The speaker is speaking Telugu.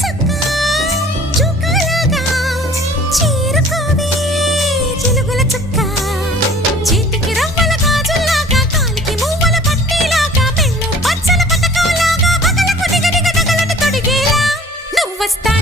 చక్క చుక్కలాగా చేరుకోవే చిలుగుల చుక్క చేతికి రవ్వల గాజుల్లాగా కాలికి మువ్వల పట్టీలాగా పెళ్ళు పచ్చల పతకంలాగా పగలకు దిగదిగ తగలను తొడిగేలా నువ్వు వస్తా